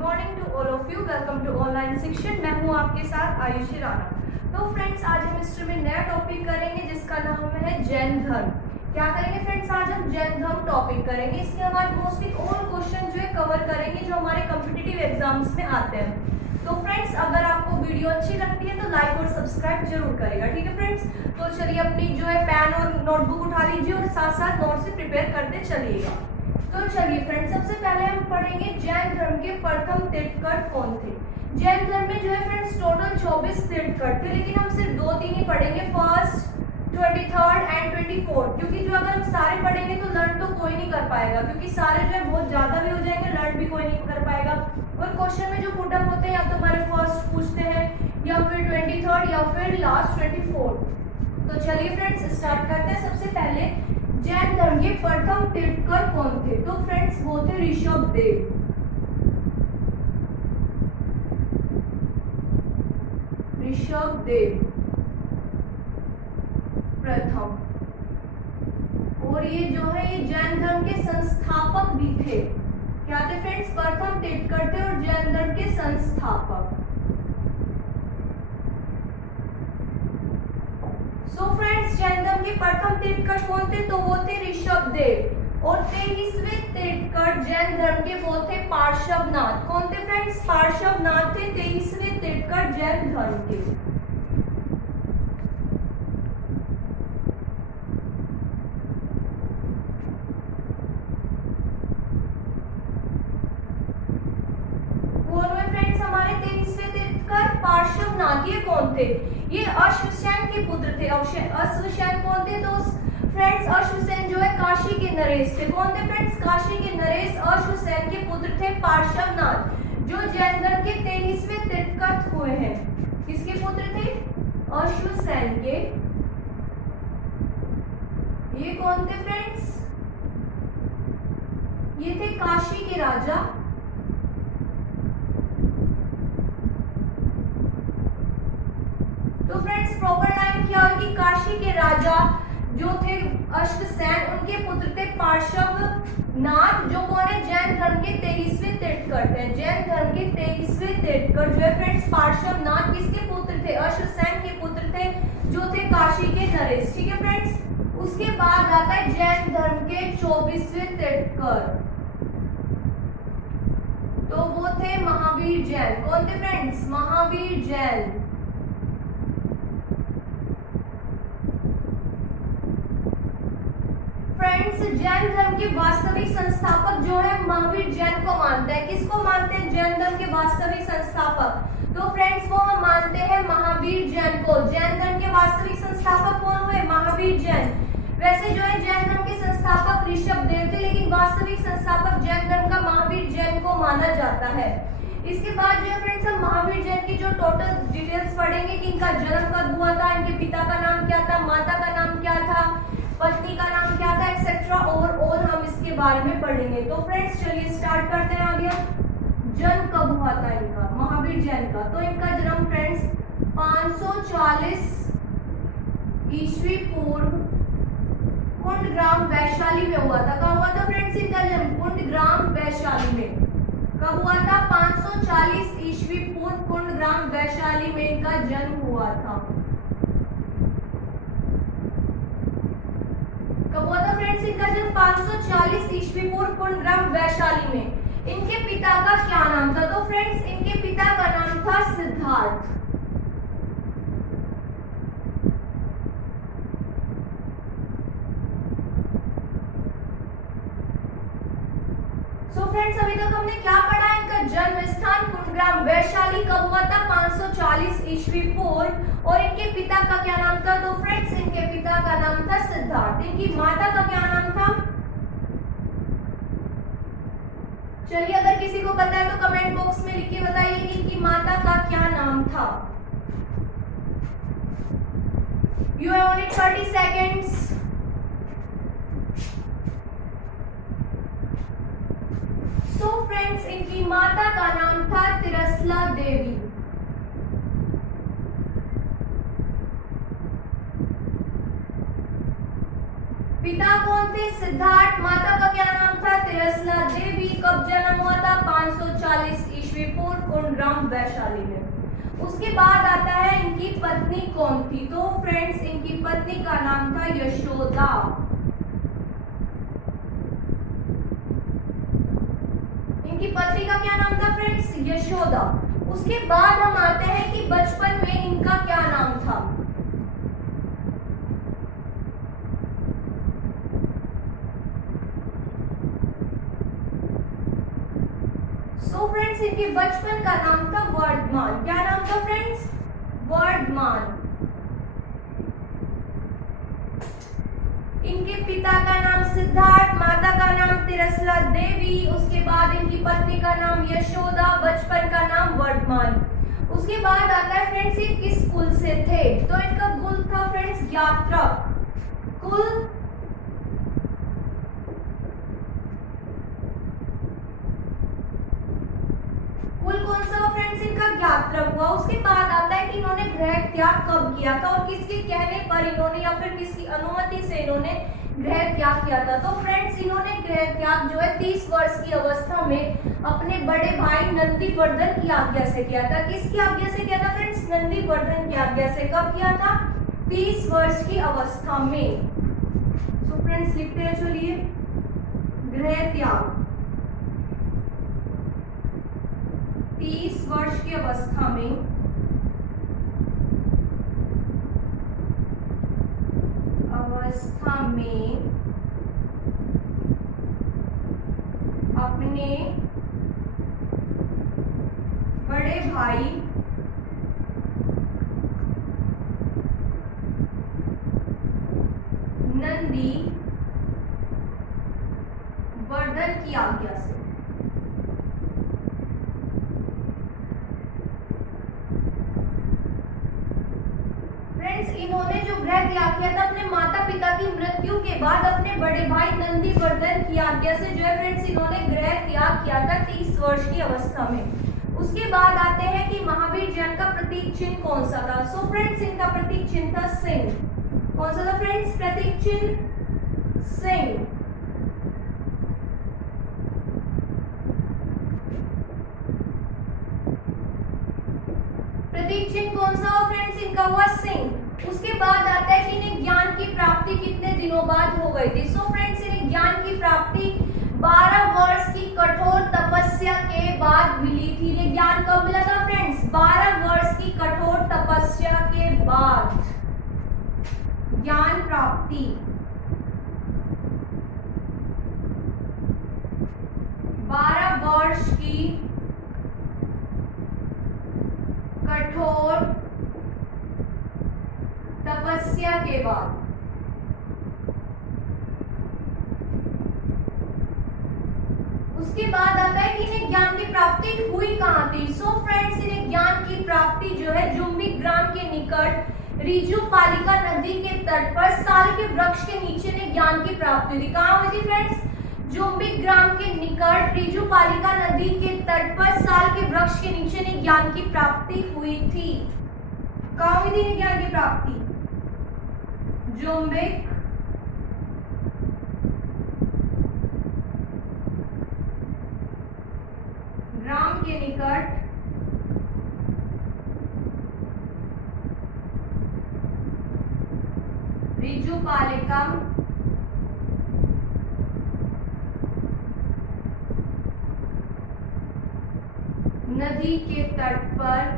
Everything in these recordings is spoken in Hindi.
Morning to all of you. Welcome to online शिक्षण। मैं हूं आपके साथ आयुषी राणा। तो फ्रेंड्स, आज हम हिस्ट्री में नया टॉपिक करेंगे जिसका नाम है जैन धर्म। क्या करेंगे फ्रेंड्स? आज हम जैन धर्म टॉपिक करेंगे। इसके हमारे मोस्टली ऑल क्वेश्चन जो है कवर करेंगे जो हमारे कॉम्पिटिटिव एग्जाम्स में आते हैं। तो फ्रेंड्स, अगर आपको वीडियो अच्छी लगती है तो लाइक और सब्सक्राइब जरूर करेगा, ठीक है फ्रेंड्स। तो चलिए अपनी जो है पेन और नोटबुक उठा लीजिए और साथ साथ नोट से प्रिपेयर करते चलिएगा। तो चलिए फ्रेंड्स, सबसे पहले हम पढ़ेंगे जैन धर्म के प्रथम तीर्थंकर कौन थे। जैन धर्म में जो है फ्रेंड्स टोटल 24 तीर्थंकर थे, लेकिन हम सिर्फ 2-3 ही पढ़ेंगे, फर्स्ट, 23rd एंड 24th, क्योंकि जो अगर हम सारे पढ़ेंगे तो लर्न तो कोई नहीं कर पाएगा, क्योंकि सारे जो है बहुत ज्यादा भी हो जाएंगे, लर्न भी कोई नहीं कर पाएगा। और क्वेश्चन में जो पुट अप होते हैं या तो हमारे फर्स्ट पूछते हैं या फिर 23rd या फिर लास्ट 24th। तो चलिए फ्रेंड्स स्टार्ट करते हैं। सबसे पहले जैन धर्म के प्रथम तीर्थंकर कौन थे? तो फ्रेंड्स वो थे ऋषभदेव। ऋषभदेव प्रथम, और ये जो है ये जैन धर्म के संस्थापक भी थे। क्या थे फ्रेंड्स? प्रथम तीर्थंकर थे और जैन धर्म के संस्थापक। सो फ्रेंड्स, जैन धर्म के प्रथम तीर्थंकर कौन थे? तो वो थे ऋषभदेव। और 23वें तीर्थंकर जैन धर्म के वो थे पार्श्वनाथ। कौन थे फ्रेंड्स? पार्श्वनाथ थे 23वें तीर्थंकर जैन धर्म के। कौन हुए फ्रेंड्स हमारे 23वें तीर्थंकर? पार्श्वनाथ। ये कौन थे? ये अश्वसेन के पुत्र थे। अश्वसेन कौन थे? तो फ्रेंड्स अश्वसेन जो है काशी के नरेश थे। कौन थे फ्रेंड्स? काशी के नरेश अश्वसेन के पुत्र थे पार्श्वनाथ, जो जैन धर्म के 23वें तीर्थंकर हुए हैं। किसके पुत्र थे? अश्वसेन के। ये कौन थे फ्रेंड्स? ये थे काशी के राजा। तो फ्रेंड्स प्रॉपर लाइन क्या होगी? काशी के राजा जो थे अश्वसेन, उनके पुत्र थे पार्श्वनाथ, जो कौन है? जैन धर्म के 23वें तीर्थंकर थे। जैन धर्म के 23वें तीर्थंकर जो है फ्रेंड्स पार्श्वनाथ किसके पुत्र थे? अश्वसेन के पुत्र थे, जो थे काशी के नरेश, ठीक है फ्रेंड्स। उसके बाद आता है जैन धर्म के 24वें तीर्थंकर, तो वो थे महावीर जैन। कौन थे फ्रेंड्स? महावीर जैन। फ्रेंड्स, जैन धर्म के वास्तविक संस्थापक जो है महावीर जैन को मानते हैं। किसको मानते हैं? जैन धर्म के वास्तविक संस्थापक। तो फ्रेंड्स वो हम मानते हैं महावीर जैन को। जैन धर्म के वास्तविक संस्थापक कौन हुए? महावीर जैन। वैसे जो है जैन धर्म के संस्थापक ऋषभदेव थे, लेकिन वास्तविक संस्थापक जैन धर्म का महावीर जैन को माना जाता है। इसके बाद जो है फ्रेंड्स हम महावीर जैन की जो टोटल डिटेल्स पढ़ेंगे कि इनका जन्म कब हुआ था, इनके पिता का नाम क्या था, माता का नाम क्या था, पत्नी का नाम क्या था, एक्सेट्रा और हम इसके बारे में पढ़ेंगे। तो फ्रेंड्स चलिए स्टार्ट करते हैं आगे। जन्म कब हुआ था इनका, महावीर जैन का? तो इनका जन्म फ्रेंड्स 540 ईस्वी पूर्व कुंडग्राम वैशाली में हुआ था। कब हुआ था फ्रेंड्स इनका जन्म? कुंडग्राम वैशाली में। कब हुआ था? 540 ईस्वी पूर्व कुंडग्राम वैशाली में इनका जन्म हुआ था। कब हुआ था फ्रेंड्स इनका जन्म? 540 ईस्वी पूर्व कुंडग्राम वैशाली में। इनके पिता का क्या नाम था? तो फ्रेंड्स इनके पिता का नाम था सिद्धार्थ। सो फ्रेंड्स अभी तक हमने क्या पढ़ा? इनका जन्म स्थान कुंडग्राम वैशाली। कब हुआ था? 540 ईस्वी पूर्व। और इनके पिता का क्या नाम था? तो फ्रेंड्स इनके पिता का नाम था सिद्धार्थ। इनकी माता का क्या नाम था? चलिए अगर किसी को पता है तो कमेंट बॉक्स में लिख के बताइए कि इनकी माता का क्या नाम था। You have only 30 seconds. So friends इनकी माता का नाम था तिरसला देवी। पिता कौन थे? सिद्धार्थ। माता का क्या नाम था? तिरसला देवी। कब जन्म हुआ था? 540 ईस्वी वैशाली में। उसके बाद आता है इनकी पत्नी कौन थी। तो फ्रेंड्स इनकी पत्नी का नाम था यशोदा। इनकी पत्नी का क्या नाम था फ्रेंड्स? यशोदा। उसके बाद हम आते हैं कि बचपन में इनका क्या नाम था। सो फ्रेंड्स इनके बचपन का नाम था वर्धमान। क्या नाम था फ्रेंड्स? वर्धमान। इनके पिता का नाम सिद्धार्थ, माता का नाम तिरसला देवी, उसके बाद इनकी पत्नी का नाम यशोदा, बचपन का नाम वर्धमान। उसके बाद आता है फ्रेंड्स ये किस कुल से थे। तो इनका कुल था फ्रेंड्स यात्रक कुल। कुल कौन सा हुआ फ्रेंड्स? इनका यात्रक हुआ। उसके बाद आता है कि इन्होंने गृह त्याग कब किया था और किसके कहने पर इन्होंने या फिर किसकी अनुमति से इन्होंने गृह त्याग किया था। तो फ्रेंड्स इन्होंने गृह त्याग जो है 30 वर्ष की अवस्था में अपने बड़े भाई नंदीवर्धन की आज्ञा से किया था। किसकी आज्ञा से किया था फ्रेंड्स? नंदीवर्धन की आज्ञा से। कब किया था? 30 वर्ष की अवस्था में। सो फ्रेंड्स लिखते हैं, चलिए गृह त्याग 30 वर्ष की अवस्था में अपने बड़े भाई नंदी वर्धन की आज्ञा से। फ्रेंड्स इन्होंने जो गृह त्याग किया था अपने माता पिता की मृत्यु के बाद अपने बड़े भाई नंदीवर्धन की आज्ञा से जो है फ्रेंड्स इन्होंने गृह त्याग किया था 30 वर्ष की अवस्था में। उसके बाद आते हैं कि महावीर जैन का प्रतीक चिन्ह कौन सा था। सो फ्रेंड्स इनका प्रतीक चिन्ह था सिंह। कौन सा था फ्रेंड्स? प्रतीक चिन्ह सिंह। प्रतीक चिन्ह कौन सा हुआ फ्रेंड्स? इनका हुआ सिंह। उसके बाद आता है कि इन्हें ज्ञान की प्राप्ति कितने दिनों बाद हो गई थी। सो फ्रेंड्स इन्हें ज्ञान की प्राप्ति 12 वर्ष की कठोर तपस्या के बाद मिली थी। ये ज्ञान कब मिला था फ्रेंड्स? 12 वर्ष की कठोर तपस्या के बाद ज्ञान प्राप्ति 12 वर्ष की कठोर तपस्या के बाद। उसके बाद आता है कि इन्हें ज्ञान की प्राप्ति हुई कहां थी। सो फ्रेंड्स इन्हें ज्ञान की प्राप्ति जो है जुम्बिक ग्राम के निकट रीजुपालिका नदी के तट पर साल के वृक्ष के नीचे इन्हें ज्ञान की प्राप्ति हुई। कहां हुई थी फ्रेंड्स? जुम्बिक ग्राम के निकट रीजुपालिका नदी के तट पर साल के वृक्ष के नीचे इन्हें ज्ञान की प्राप्ति हुई थी। कहां हुई थी ज्ञान की प्राप्ति? जुम्बिक ग्राम के निकट रीजुपालिका नदी के तट पर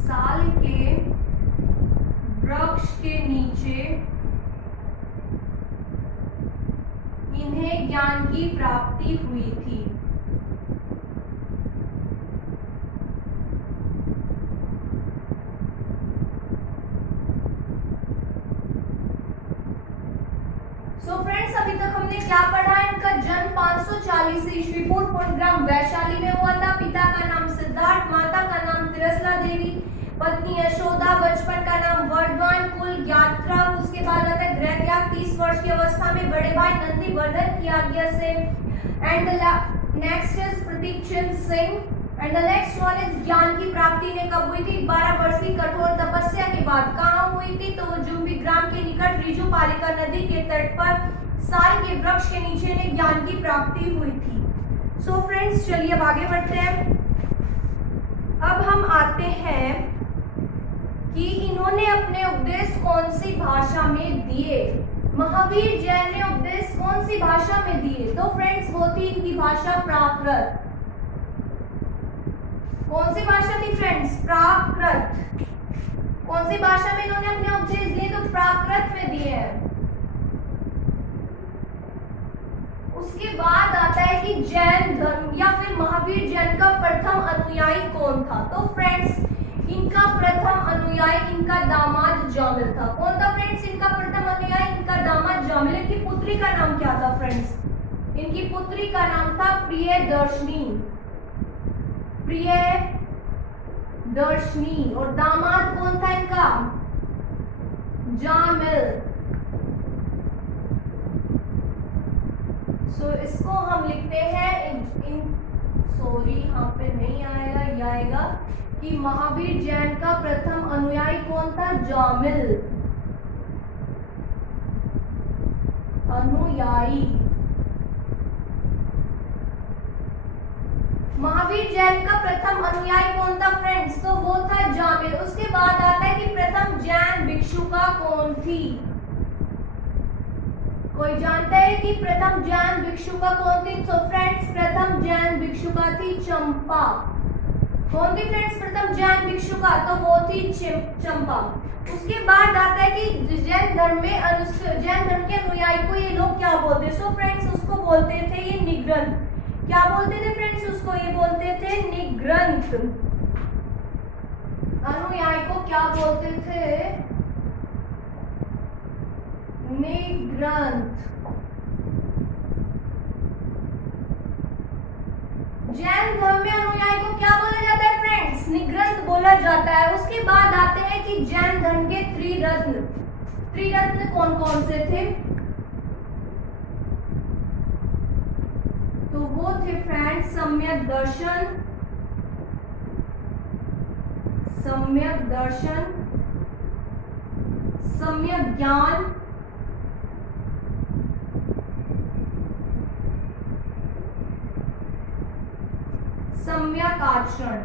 साल के वृक्ष के नीचे इन्हें ज्ञान की प्राप्ति हुई थी। सो फ्रेंड्स अभी तक हमने क्या पढ़ा? इनका जन्म 540 ईस्वी पूर्व ग्राम वैशाली में हुआ था। पिता का नाम सिद्धार्थ, माता का नाम तिरसला देवी, पत्नी यशोदा, बचपन का नाम वर्धमान, कुल यात्रा। उसके बाद आता है गृह त्याग 30 वर्ष की अवस्था में बड़े भाई नंदीवर्धन की आज्ञा से। And next is Prateek Chand Singh and the next one is ज्ञान की प्राप्ति ने कब हुई थी? 12 वर्ष की कठोर तपस्या के बाद कहाँ हुई थी? तो जुम्बिग्राम के निकट ऋजुपालिका नदी के तट पर साल के वृक्ष के नीचे ने ज्ञान की प्राप्ति हुई थी। सो फ्रेंड्स, चलिए अब आगे बढ़ते हैं। अब हम आते हैं कि इन्होंने अपने उपदेश कौन सी भाषा में दिए। महावीर जैन ने उपदेश कौन सी भाषा में दिए? तो फ्रेंड्स, वो थी इनकी भाषा प्राकृत। कौन सी भाषा थी फ्रेंड्स? प्राकृत। कौन सी भाषा में इन्होंने अपने उपदेश दिए? तो प्राकृत में दिए हैं। उसके बाद आता है कि जैन धर्म या फिर महावीर जैन का प्रथम अनुयायी कौन था? तो फ्रेंड्स, इनका प्रथम अनुयायी इनका दामाद जामिल था। कौन था फ्रेंड्स इनका प्रथम अनुयायी? इनका दामाद जामिल। इनकी पुत्री का नाम क्या था फ्रेंड्स? इनकी पुत्री का नाम था प्रियदर्शनी। प्रियदर्शनी। और दामाद कौन था इनका? जामिल। सो इसको हम लिखते हैं सॉरी, यहाँ पे नहीं आएगा, ये आएगा कि महावीर जैन का प्रथम अनुयायी कौन था? जामिल। अनुयायी। महावीर जैन का प्रथम अनुयायी कौन था फ्रेंड्स? तो वो था जामिल। उसके बाद आता है कि प्रथम जैन भिक्षुका कौन थी? कोई जानता है कि प्रथम जैन भिक्षुका कौन थी? तो फ्रेंड्स, प्रथम जैन भिक्षुका थी चंपा। कौन थी फ्रेंड्स प्रथम जैन भिक्षुका? तो वो थी चंपा। उसके बाद आता है कि जैन धर्म के अनुयायी को ये लोग क्या बोलते? सो फ्रेंड्स, उसको बोलते थे ये निग्रंथ। क्या बोलते थे फ्रेंड्स? उसको ये बोलते थे निग्रंथ। अनुयायी को क्या बोलते थे? निग्रंथ। जैन धर्म में अनुयायी को क्या बोला जाता है फ्रेंड्स? निग्रंथ बोला जाता है। उसके बाद आते हैं कि जैन धर्म के त्रिरत्न। त्रिरत्न कौन कौन से थे? तो वो थे फ्रेंड्स सम्यक दर्शन, सम्यक दर्शन, सम्यक ज्ञान, सम्यक आचरण।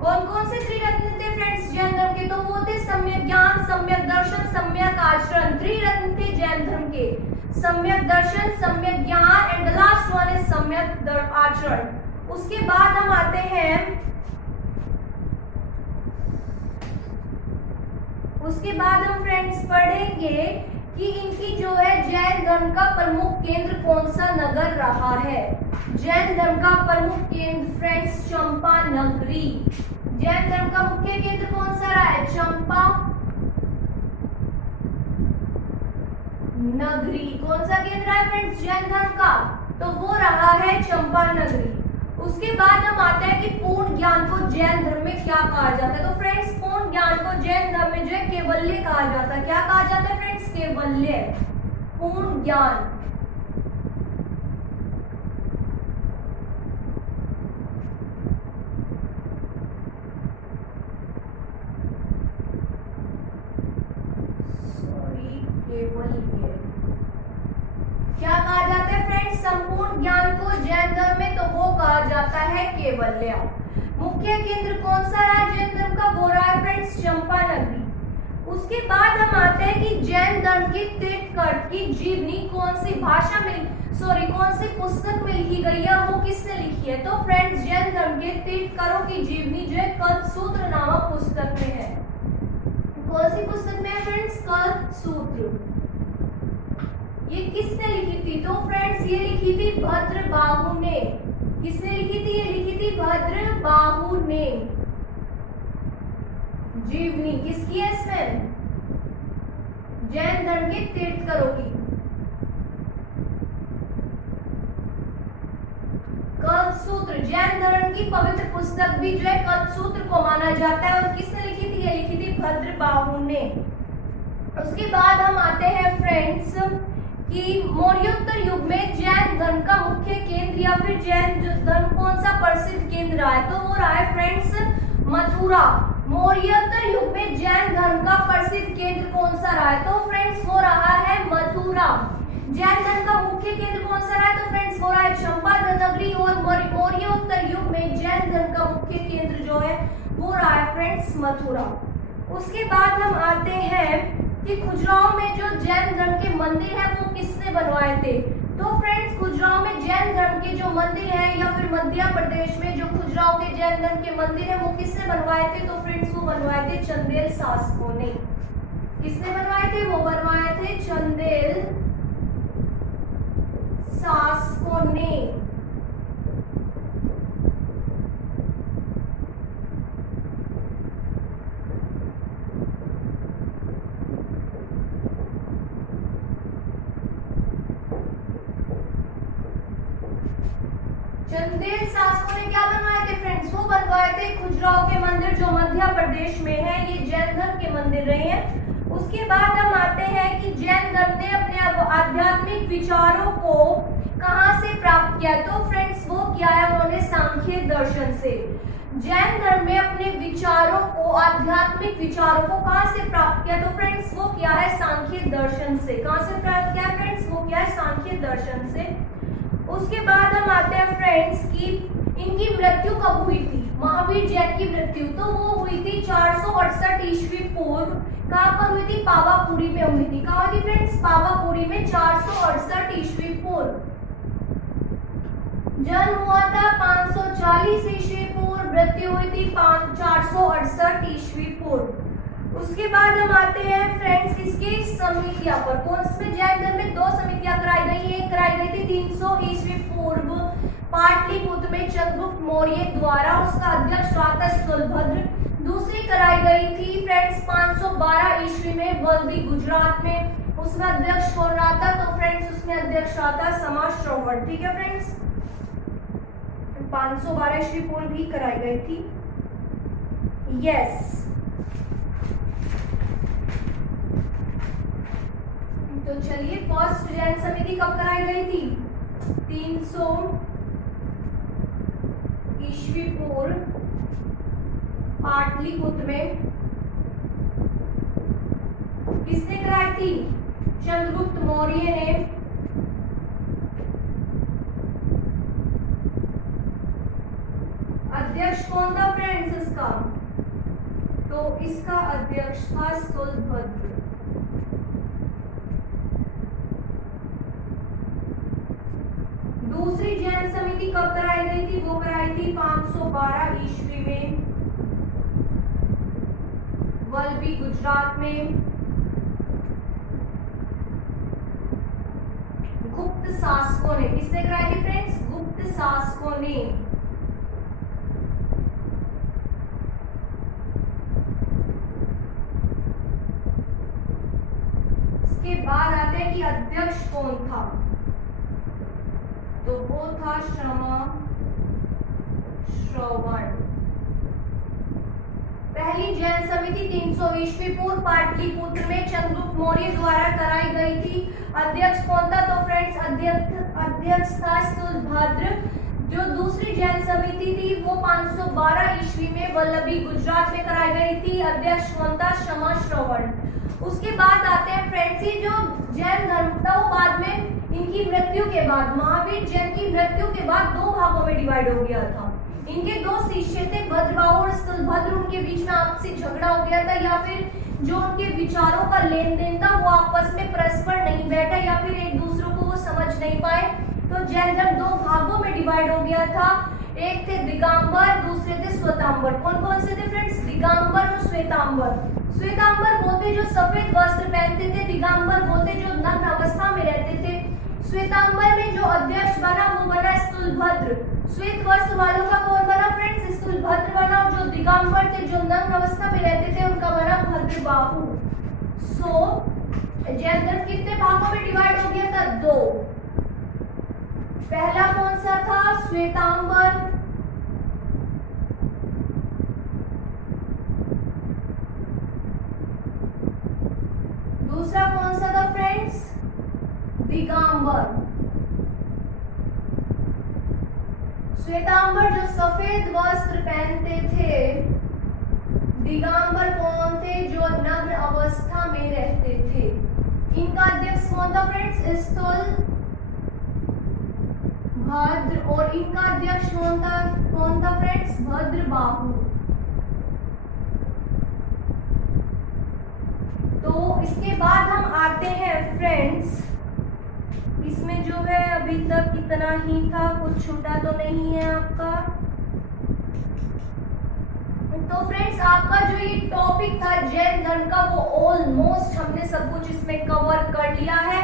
कौन कौन से त्रिरत्न थे फ्रेंड्स जैन धर्म के? तो वो थे सम्यक ज्ञान, सम्यक दर्शन, सम्यक आचरण। त्रिरत्न थे जैन धर्म के, सम्यक दर्शन, सम्यक ज्ञान and the last one is सम्यक आचरण। उसके बाद हम आते हैं, उसके बाद हम फ्रेंड्स पढ़ेंगे कि इनकी जो है जैन धर्म का प्रमुख केंद्र कौन सा नगर रहा है। जैन धर्म का प्रमुख केंद्र फ्रेंड्स चंपा नगरी। जैन धर्म का मुख्य केंद्र कौन सा रहा है? चंपा नगरी। कौन सा केंद्र है फ्रेंड्स जैन धर्म का? तो वो रहा है चंपा नगरी। उसके बाद हम आते हैं कि पूर्ण ज्ञान को जैन धर्म में क्या कहा जाता है। तो फ्रेंड्स, पूर्ण ज्ञान को जैन धर्म में जो है कैवल्य कहा जाता है। क्या कहा जाता है फ्रेंड्स? कैवल्य। पूर्ण ज्ञान। कैवल्य क्या कहा जाता है फ्रेंड्स? संपूर्ण ज्ञान को जैन धर्म में तो वो कहा जाता है कैवल्य। मुख्य केंद्र कौन सा रहा जैन धर्म का? वो रहा है फ्रेंड्स चंपा नगरी। उसके बाद हम आते हैं कि जैन धर्म की तीर्थंकर की जीवनी कौन सी भाषा में कौन सी पुस्तक में लिखी गई है? वो किसने लिखी है? तो फ्रेंड्स, जैन धर्म के तीर्थंकरों की जीवनी जो है कल्पसूत्र नामक पुस्तक में है। कौन सी पुस्तक में है फ्रेंड्स? कल्पसूत्र। ये किसने लिखी थी? तो फ्रेंड्स, ये लिखी थी भद्रबाहु ने। किसने लिखी थी? ये लिखी थी भद्रबाहु ने। जीवनी किसकी है इसमें? जैन धर्म के तीर्थंकरों की। कल्पसूत्र जैन धर्म की पवित्र पुस्तक भी जो है कल्पसूत्र को माना जाता है। और किसने लिखी थी? ये लिखी थी भद्रबाहु ने। उसके बाद हम आते हैं फ्रेंड्स कि मौर्योत्तर युग में जैन धर्म का मुख्य केंद्र या फिर जैन धर्म कौन सा प्रसिद्ध केंद्र रहा है? तो वो रहा है फ्रेंड्स मथुरा। मौर्योत्तर युग में जैन धर्म का प्रसिद्ध केंद्र कौन सा रहा है? तो फ्रेंड्स वो रहा है मथुरा। जैन धर्म का मुख्य केंद्र कौन सा रहा है? तो फ्रेंड्स वो रहा है चंपारण नगरी। और मौर्योत्तर युग में जैन धर्म का मुख्य केंद्र जो है वो रहा है फ्रेंड्स मथुरा। उसके बाद हम आते हैं कि खजुराहो में जो जैन धर्म के मंदिर है वो किसने बनवाए थे? तो फ्रेंड्स खजुराहो में जैन धर्म के जो मंदिर है या फिर मध्य प्रदेश में जो खजुराहो के जैन धर्म के मंदिर है वो किसने बनवाए थे? तो फ्रेंड्स वो बनवाए थे चंदेल शासकों ने। किसने बनवाए थे? वो बनवाए थे चंदेल शासकों ने। चंदेल शासकों ने क्या बनवाए थे फ्रेंड्स? वो बनवाए थे खजुराहो के मंदिर जो मध्य प्रदेश में है। ये जैन धर्म के मंदिर रहे हैं। उसके बाद हम आते हैं कि जैन धर्म ने अपने आध्यात्मिक विचारों को कहां से प्राप्त किया? तो फ्रेंड्स वो किया है उन्होंने सांख्य दर्शन से। जैन धर्म में अपने विचारों को, आध्यात्मिक विचारों को कहां से प्राप्त किया? तो फ्रेंड्स वो किया है सांख्य दर्शन से। कहां से प्राप्त किया फ्रेंड्स? वो किया है सांख्य दर्शन से। उसके बाद हम आते हैं फ्रेंड्स कि इनकी मृत्यु कब हुई थी? महावीर जैन की मृत्यु तो वो हुई थी 468 ईस्वी पूर्व। कहां पर हुई थी? पावापुरी में हुई थी। कहां हुई थी फ्रेंड्स? पावापुरी में 468 ईस्वी पूर्व। जन्म हुआ था 540 ईस्वी पूर्व, मृत्यु हुई थी 468 ईस्वी पूर्व। उसके बाद हम आते हैं फ्रेंड्स इसके समितियां पर। कौन से जैन धर्म में 2 समितियां कराई गई? एक कराई गई थी 300 ईस्वी पूर्व पाटलिपुत्र में चंद्रगुप्त मौर्य द्वारा, उसका अध्यक्ष रहा था स्थलभद्र। दूसरी कराई गई थी फ्रेंड्स 512 ईस्वी में वल्लभी गुजरात में, उसमें अध्यक्ष कौन रहा था? तो फ्रेंड्स उसमें अध्यक्ष रहा था समाश्रवण। ठीक है फ्रेंड्स, 512 ईस्वी पूर्व भी कराई गई थी। यस, तो चलिए फर्स्ट जैन समिति कब कराई गई थी? 300 ईस्वी पूर्व पाटलिपुत्र में। किसने कराई थी? चंद्रगुप्त मौर्य ने। अध्यक्ष कौन था फ्रेंड्स इसका? तो इसका अध्यक्ष था स्थलभद्र। दूसरी जैन समिति कब कराई गई थी? वो कराई थी 512 ईस्वी में वल्लभी गुजरात में गुप्त शासकों ने। किसने कराई थी फ्रेंड्स? गुप्त शासकों ने। इसके बाद आते हैं कि अध्यक्ष कौन था? तो वो था समाश्रवण। पहली जैन समिति 300 ईस्वी पूर्व पाटलिपुत्र में चंद्रगुप्त मौर्य द्वारा कराई गई थी। अध्यक्ष कौन था? तो फ्रेंड्स अध्यक्ष था स्थलभद्र। जो दूसरी जैन समिति थी वो 512 ईस्वी में वल्लभी गुजरात में कराई गई थी। अध्यक्ष कौन था? समाश्रवण। उसके बाद आते हैं फ्रेंड्स ये जो जैन धर्म था वो बाद में इनकी मृत्यु के बाद, महावीर जैन की मृत्यु के बाद 2 भागों में डिवाइड हो गया था। इनके 2 शिष्य थे भद्रबाहु और स्थलभद्र, उनके बीच में आपसी झगड़ा हो गया था या फिर जो उनके विचारों का लेन देन था वो आपस में परस्पर नहीं बैठा या फिर एक दूसरे को वो समझ नहीं पाए, तो जैन धर्म 2 भागों में डिवाइड हो गया था। एक थे दिगंबर, दूसरे थे श्वेतांबर। कौन कौन से थे फ्रेंड्स? दिगंबर और श्वेतांबर। श्वेतांबर बोलते जो सफेद वस्त्र पहनते थे, दिगंबर बोलते जो नग्न अवस्था में रहते थे। श्वेतांबर में जो अध्यक्ष बना वो बना स्थलभद्र। श्वेत वस्त्र वालों का कौन बना फ्रेंड्स? स्थलभद्र बना। जो दिगंबर थे जो नग्न अवस्था में रहते थे उनका बना भद्रबाहु। जैन धर्म कितने भागों में डिवाइड हो गया था? 2। पहला कौन सा था? श्वेतांबर। दूसरा कौन सा था फ्रेंड्स? दिगंबर। श्वेतांबर जो सफेद वस्त्र पहनते थे। दिगंबर कौन थे? जो नग्न अवस्था में रहते थे। इनका अध्यक्ष कौन था फ्रेंड्स? स्थूल भद्र। और इनका अध्यक्ष कौन था फ्रेंड्स? भद्रबाहु। तो इसके बाद हम आते हैं फ्रेंड्स, इसमें जो है अभी तक इतना ही था, कुछ छूटा तो नहीं है आपका। तो फ्रेंड्स आपका जो ये टॉपिक था जैन धर्म का, वो ऑलमोस्ट हमने सब कुछ इसमें कवर कर लिया है।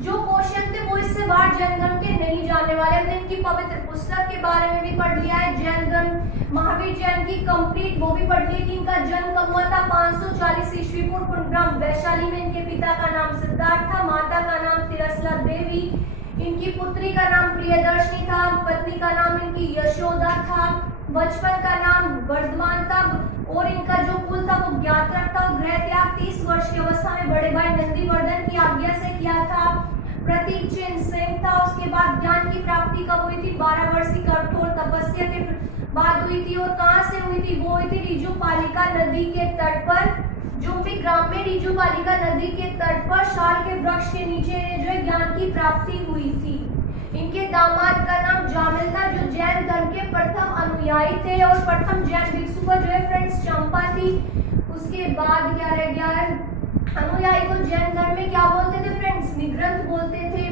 जो क्वेश्चन थे वो इससे बाहर जैन धर्म के नहीं जाने वाले। हमने इनकी पवित्र पुस्तक के बारे में भी पढ़ लिया है, जैन धर्म महावीर जैन की कंप्लीट वो भी पढ़ लिया कि इनका जन्म कब हुआ था? 540 ईस्वी पूर्व कुंडग्राम वैशाली में। इनके पिता का नाम सिद्धार्थ था, माता का नाम तिरसला देवी, इनकी पुत्री का नाम प्रियदर्शनी था, पत्नी का नाम इनकी यशोदा था, बचपन का नाम वर्धमान था, और इनका जो कुल था वो ज्ञात्रक था। गृह त्याग 30 वर्ष की अवस्था में बड़े भाई नंदीवर्धन की आज्ञा से किया था। प्रतीक चिन्ह सिंह था। उसके बाद ज्ञान की प्राप्ति कब हुई थी? 12 वर्ष की कठोर तपस्या के बाद हुई थी। और कहाँ से हुई थी? वो हुई थी रिजुपालिका नदी के तट पर, जुम्बी ग्राम में रिजुपालिका नदी के तट पर शाल के वृक्ष के नीचे जो है ज्ञान की प्राप्ति हुई थी। इनके दामाद का नाम जामिल था, जो जैन धर्म के प्रथम अनुयायी थे। और प्रथम जैन भिक्षु का जो है फ्रेंड्स चंपा थी। उसके बाद क्या रह गया है? अनुयायी को जैन धर्म में क्या बोलते थे फ्रेंड्स? निगृंथ बोलते थे।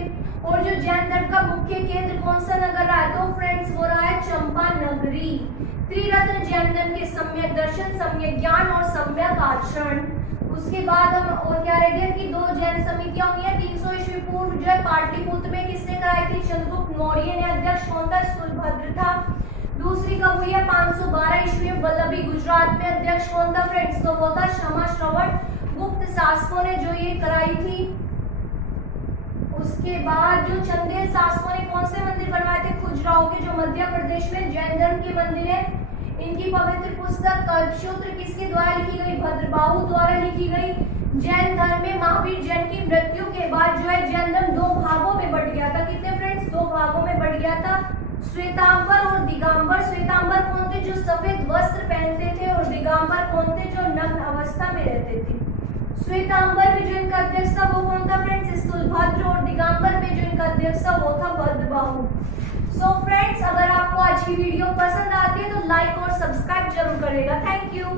और जो जैन धर्म का मुख्य केंद्र कौन सा नगर रहा है? तो फ्रेंड्स वो रहा है चंपा नगरी। त्रिरत्न जैन धर्म के सम्यक दर्शन, सम्यक ज्ञान और सम्यक आचरण। उसके बाद हम और क्या रह गया कि 2 जैन समितियां हुई है 300 ईस्वी पूर्व जो है पाटलिपुत्र में। किसने कराई थी? चंद्रगुप्त मौर्य ने। अध्यक्ष कौन था? स्थूलभद्र था। दूसरी कब हुई है? 512 ईस्वी में वल्लभी गुजरात में। अध्यक्ष कौन था फ्रेंड्स? तो वो था क्षमा श्रवण गुप्त शासकों ने जो ये कराई थी। उसके बाद जो चंदेल शासकों ने कौन से मंदिर बनवाए थे? खजुराहो के, जो मध्य प्रदेश में जैन धर्म के मंदिर है। इनकी पवित्र पुस्तक कल्पसूत्र किसके द्वारा लिखी गई? भद्रबाहु द्वारा लिखी गई। जैन धर्म में महावीर जैन की मृत्यु के बाद जो है जैन धर्म 2 भागों में बढ़ गया था। कितने फ्रेंड्स? 2 भागों में बढ़ गया था, श्वेतांबर और दिगंबर। श्वेतांबर कौन थे? जो सफेद वस्त्र पहनते थे। और दिगंबर कौन थे? जो नग्न अवस्था में रहते थे। श्वेतांबर में जो इनका अध्यक्ष था वो कौन था फ्रेंड्स? स्थूलभद्र। और दिगंबर में जो इनका अध्यक्ष था वो था भद्रबाहु। सो फ्रेंड्स अगर आपको आज की वीडियो पसंद आती है तो लाइक और सब्सक्राइब जरूर करिएगा। Thank you.